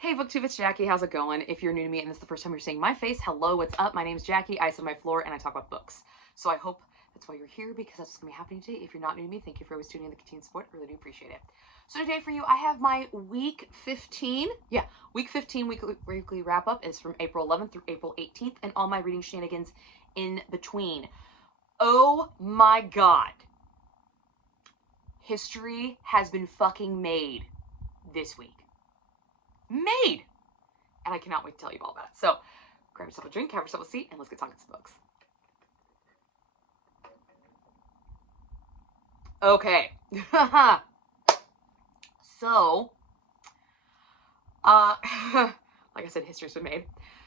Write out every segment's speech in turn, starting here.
Hey BookTube, it's Jackie. How's it going? If you're new to me and this is the first time you're seeing my face, hello, what's up? My name's Jackie. I sit on my floor and I talk about books. So I hope that's why you're here, because that's what's going to be happening today. If you're not new to me, thank you for always tuning in, the continued support. I really do appreciate it. So today for you, I have my week 15. Yeah, week 15 weekly wrap up is from April 11th through April 18th and all my reading shenanigans in between. Oh my God. History has been fucking made this week. Made! And I cannot wait to tell you all about it. So, grab yourself a drink, have yourself a seat, and let's get talking some books. Okay. So, like I said, history's been made.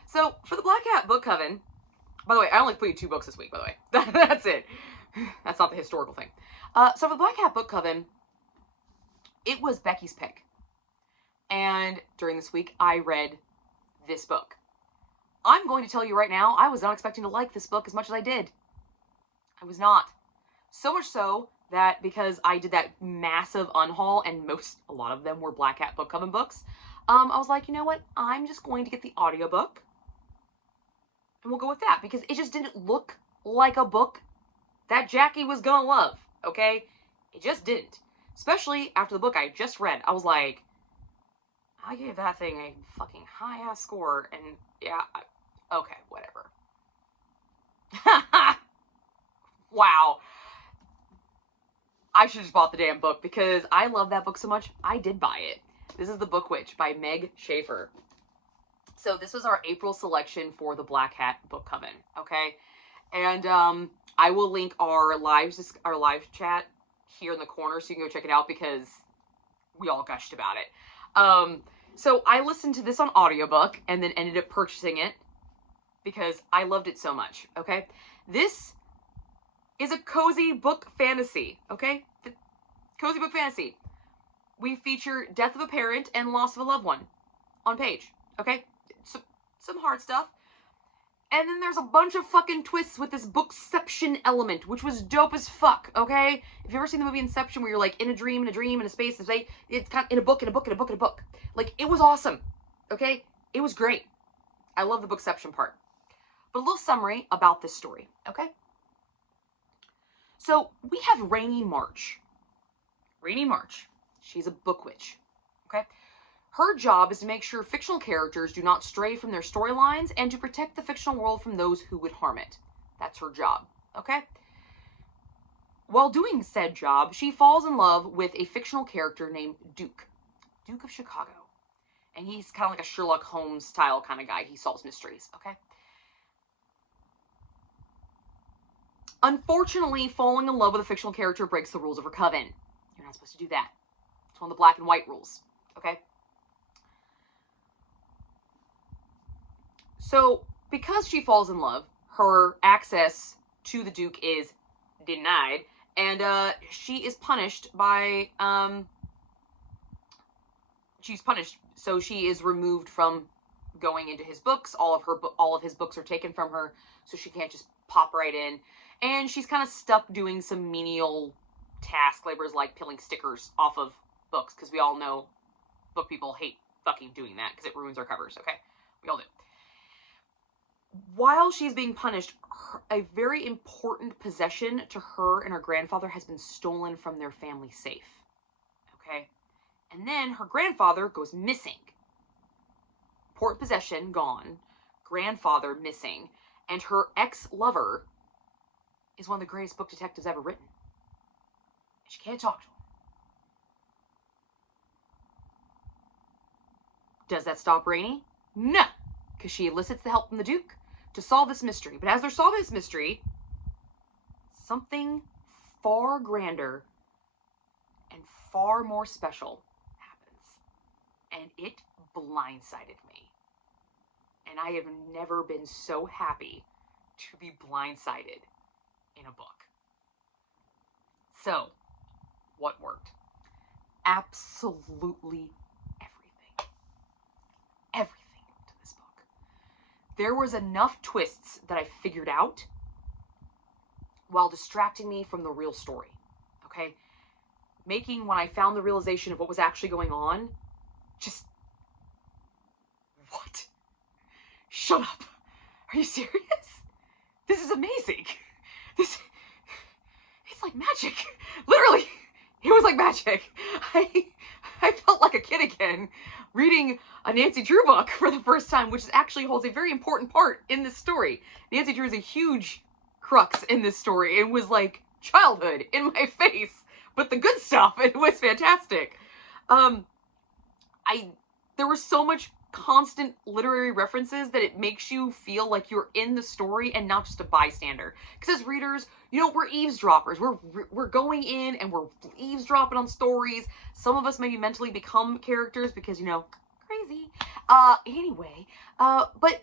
So, for the Black Hat Book Coven, by the way, I only put you 2 books this week, by the way. That's it. That's not the historical thing. So, for the Black Hat Book Coven, it was Becky's pick. And during this week, I read this book. I'm going to tell you right now, I was not expecting to like this book as much as I did. I was not. So much so that because I did that massive unhaul and a lot of them were Black Hat Book Coven books, I was like, you know what? I'm just going to get the audiobook and we'll go with that, because it just didn't look like a book that Jackie was gonna love, okay? It just didn't. Especially after the book I just read. I was like, I gave that thing a fucking high-ass score, and yeah, okay, whatever. Wow. I should have just bought the damn book, because I love that book so much, I did buy it. This is The Book Witch by Meg Schaefer. So this was our April selection for the Black Hat Book Coven, okay? And I will link our live chat here in the corner so you can go check it out, because we all gushed about it. So I listened to this on audiobook and then ended up purchasing it because I loved it so much, okay? This is a cozy book fantasy, okay? Cozy book fantasy. We feature death of a parent and loss of a loved one on page, okay? So, some hard stuff. And then there's a bunch of fucking twists with this bookception element, which was dope as fuck, okay? If you've ever seen the movie Inception, where you're like in a dream, in a space, it's kind of in a book. Like, it was awesome, okay? It was great. I love the bookception part. But a little summary about this story, okay? So, we have Rainy March. Rainy March. She's a book witch, okay? Her job is to make sure fictional characters do not stray from their storylines and to protect the fictional world from those who would harm it. That's her job, okay? While doing said job, she falls in love with a fictional character named Duke. Duke of Chicago. And he's kind of like a Sherlock Holmes style kind of guy. He solves mysteries, okay? Unfortunately, falling in love with a fictional character breaks the rules of her coven. You're not supposed to do that. It's one of the black and white rules, okay? So, because she falls in love, her access to the Duke is denied, and she is punished by, she's punished, so she is removed from going into his books. All of his books are taken from her, so she can't just pop right in, and she's kind of stuck doing some menial task labors like peeling stickers off of books, because we all know book people hate fucking doing that, because it ruins our covers, okay? We all do. While she's being punished, a very important possession to her and her grandfather has been stolen from their family safe. Okay? And then her grandfather goes missing. Important possession gone. Grandfather missing. And her ex-lover is one of the greatest book detectives ever written. She can't talk to him. Does that stop Rainy? No! Because she elicits the help from the Duke to solve this mystery. But as they're solving this mystery, something far grander and far more special happens. And it blindsided me. And I have never been so happy to be blindsided in a book. So, what worked? Absolutely everything. Everything. There was enough twists that I figured out while distracting me from the real story, okay? Making, when I found the realization of what was actually going on, just Shut up. Are you serious? This is amazing. It's like magic. Literally, it was like magic. I felt like a kid again, reading a Nancy Drew book for the first time, which actually holds a very important part in this story. Nancy Drew is a huge crux in this story. It was like childhood in my face, but the good stuff. It was fantastic. There was so much constant literary references that it makes you feel like you're in the story and not just a bystander. Because as readers, you know, we're eavesdroppers. We're going in and we're eavesdropping on stories. Some of us maybe mentally become characters because, you know, crazy. Anyway, but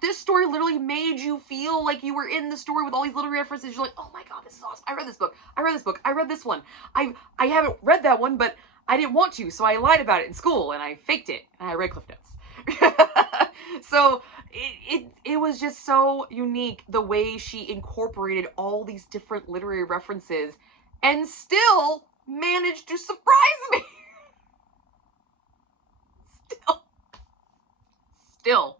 this story literally made you feel like you were in the story with all these literary references. You're like, oh my god, this is awesome. I read this book. I read this book. I read this one. I haven't read that one, but I didn't want to, so I lied about it in school and I faked it and I read Cliff Notes. So it was just so unique the way she incorporated all these different literary references and still managed to surprise me. Still.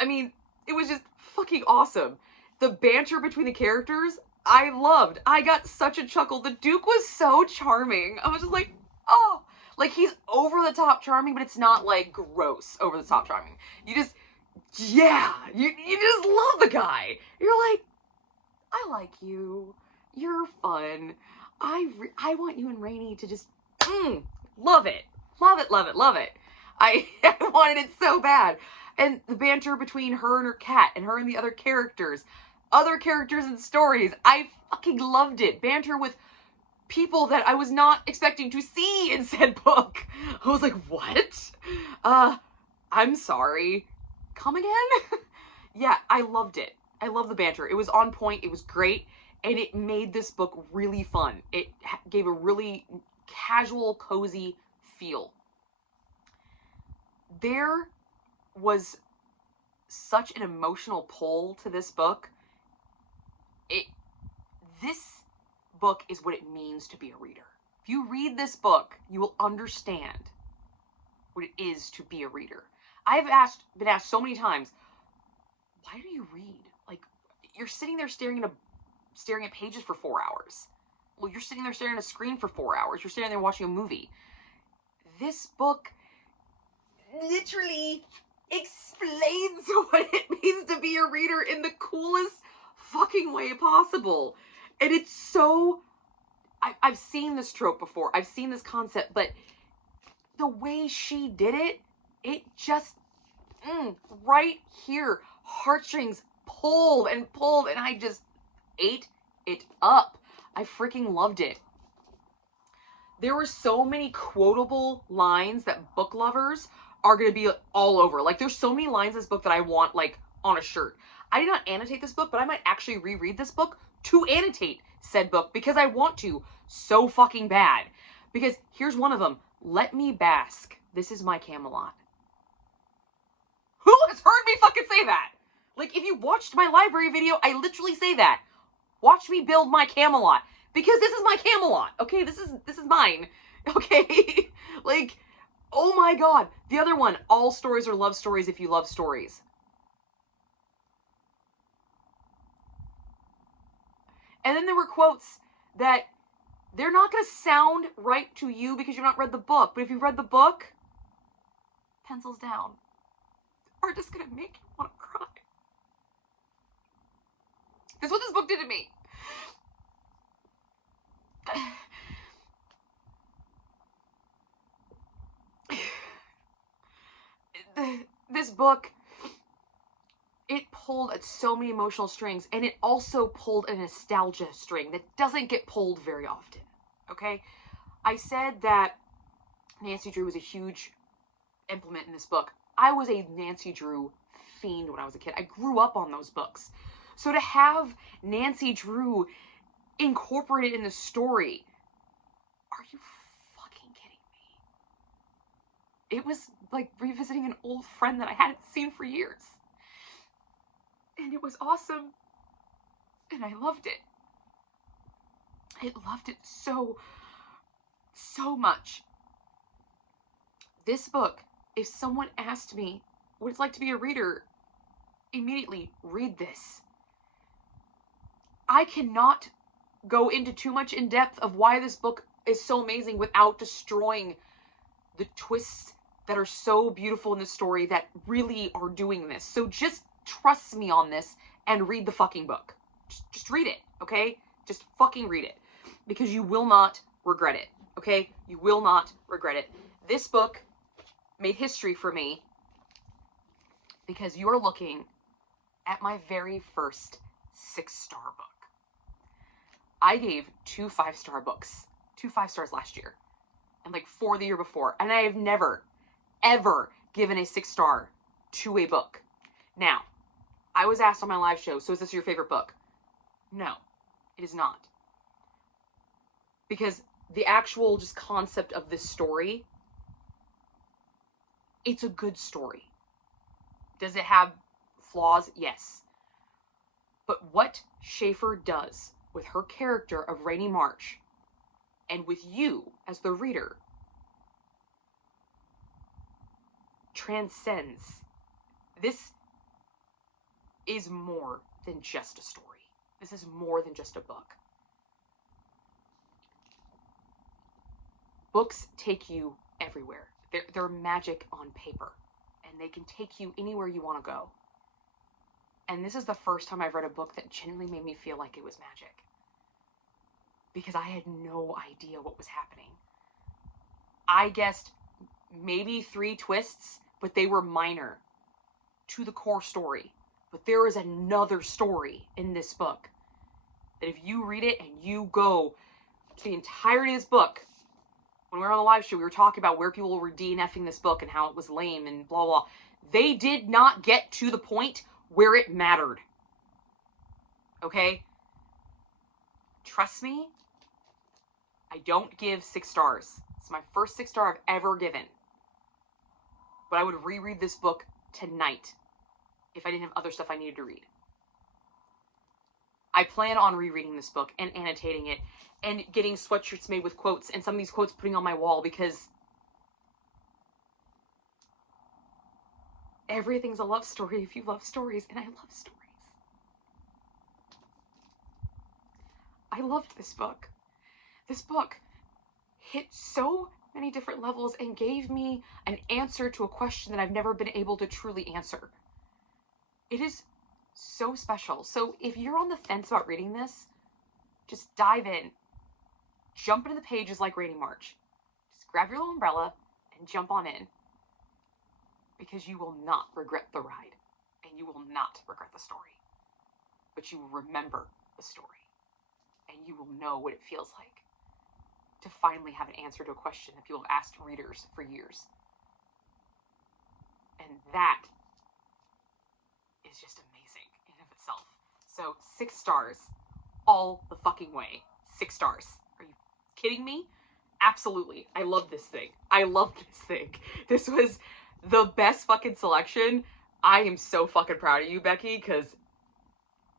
I mean, it was just fucking awesome. The banter between the characters, I loved. I got such a chuckle. The Duke was so charming. I was just like, oh. Like, he's over the top charming, but it's not, like, gross over the top charming. You just, yeah, you just love the guy. You're like, I like you. You're fun. I want you and Rainey to just, love it. Love it, love it, love it. I wanted it so bad. And the banter between her and her cat and her and the other characters and stories, I fucking loved it. Banter with people that I was not expecting to see in said book. I was like, what? I'm sorry. Come again? Yeah, I loved it. I love the banter. It was on point. It was great. And it made this book really fun. It gave a really casual, cozy feel. There was such an emotional pull to this book. This book is what it means to be a reader. If you read this book, you will understand what it is to be a reader. I've been asked so many times, why do you read? Like, you're sitting there staring at pages for 4 hours. Well, you're sitting there staring at a screen for 4 hours. You're sitting there watching a movie. This book literally explains what it means to be a reader in the coolest fucking way possible. And it's so, I've seen this trope before. I've seen this concept, but the way she did it, it just, right here, heartstrings pulled, and I just ate it up. I freaking loved it. There were so many quotable lines that book lovers are going to be all over. Like, there's so many lines in this book that I want, like, on a shirt. I did not annotate this book, but I might actually reread this book to annotate said book because I want to so fucking bad. Because here's one of them. Let me bask. This is my Camelot. Who has heard me fucking say that? Like, if you watched my library video, I literally say that. Watch me build my Camelot. Because this is my Camelot. Okay, this is mine. Okay? Like, oh my god. The other one, all stories are love stories if you love stories. And then there were quotes that they're not going to sound right to you because you've not read the book. But if you've read the book, pencils down, are just going to make you want to cry. That's what this book did to me. This book, it pulled at so many emotional strings, and it also pulled a nostalgia string that doesn't get pulled very often, okay? I said that Nancy Drew was a huge implement in this book. I was a Nancy Drew fiend when I was a kid. I grew up on those books. So to have Nancy Drew incorporated in the story, are you fucking kidding me? It was like revisiting an old friend that I hadn't seen for years. And it was awesome. And I loved it. I loved it so much. This book, if someone asked me what it's like to be a reader, immediately read this. I cannot go into too much in depth of why this book is so amazing without destroying the twists that are so beautiful in the story that really are doing this. So just trust me on this and read the fucking book. Just read it, okay? Just fucking read it. Because you will not regret it, okay? You will not regret it. This book made history for me because you are looking at my very first 6-star book. I gave 2 5-star books, 2 5 stars last year, and like 4 the year before. And I have never, ever given a 6-star to a book. Now, I was asked on my live show, so is this your favorite book? No, it is not. Because the actual just concept of this story, it's a good story. Does it have flaws? Yes. But what Schaeffer does with her character of Rainy March, and with you as the reader, transcends. This is more than just a story. This is more than just a book. Books take you everywhere. They're magic on paper, and they can take you anywhere you want to go. And this is the first time I've read a book that genuinely made me feel like it was magic. Because I had no idea what was happening. I guessed maybe 3 twists, but they were minor to the core story. But there is another story in this book that if you read it and you go to the entirety of this book, when we were on the live show, we were talking about where people were DNFing this book and how it was lame and blah, blah. They did not get to the point where it mattered. Okay? Trust me, I don't give 6 stars. It's my first 6-star I've ever given. But I would reread this book tonight if I didn't have other stuff I needed to read. I plan on rereading this book and annotating it and getting sweatshirts made with quotes and some of these quotes putting on my wall because everything's a love story if you love stories, and I love stories. I loved this book. This book hit so many different levels and gave me an answer to a question that I've never been able to truly answer. It is so special. So if you're on the fence about reading this, just dive in. Jump into the pages like Rainy March. Just grab your little umbrella and jump on in. Because you will not regret the ride. And you will not regret the story. But you will remember the story. And you will know what it feels like to finally have an answer to a question that people have asked readers for years. And that is just amazing in and of itself. So 6 stars all the fucking way. 6 stars. Are you kidding me? Absolutely. I love this thing. I love this thing. This was the best fucking selection. I am so fucking proud of you, Becky, because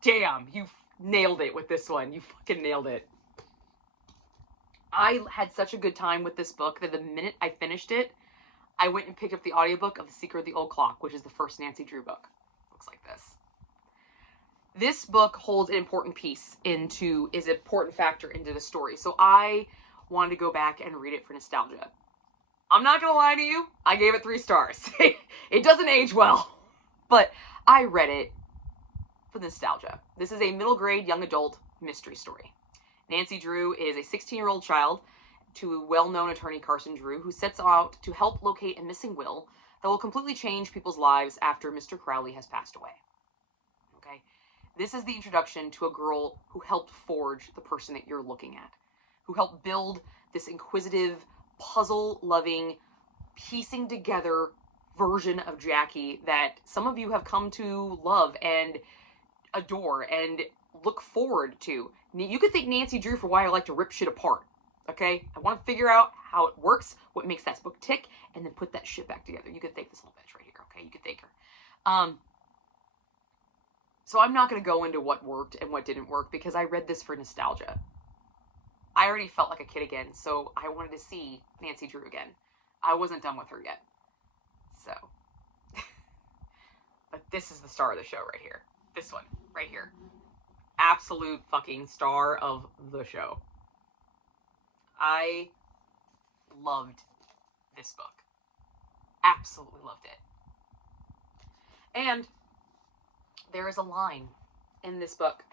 damn, you nailed it with this one. You fucking nailed it. I had such a good time with this book that the minute I finished it, I went and picked up the audiobook of The Secret of the Old Clock, which is the first Nancy Drew book. Looks like this. This book holds an important factor into the story. So I wanted to go back and read it for nostalgia. I'm not gonna lie to you, I gave it 3 stars. It doesn't age well, but I read it for nostalgia. This is a middle grade young adult mystery story. Nancy Drew is a 16-year-old child to well-known attorney Carson Drew, who sets out to help locate a missing will that will completely change people's lives after Mr. Crowley has passed away. Okay? This is the introduction to a girl who helped forge the person that you're looking at, who helped build this inquisitive, puzzle-loving, piecing together version of Jackie that some of you have come to love and adore and look forward to. You could thank Nancy Drew for why I like to rip shit apart. Okay? I want to figure out how it works, what makes that book tick, and then put that shit back together. You could thank this little bitch right here. Okay? You could thank her. So I'm not going to go into what worked and what didn't work because I read this for nostalgia. I already felt like a kid again, so I wanted to see Nancy Drew again. I wasn't done with her yet. So, But this is the star of the show right here. This one, right here. Absolute fucking star of the show. I loved this book. Absolutely loved it. And there is a line in this book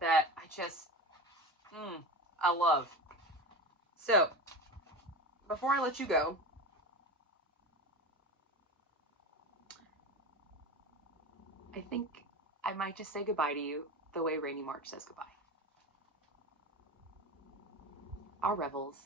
that I just, I love. So, before I let you go, I think I might just say goodbye to you the way Rainy March says goodbye. Our revels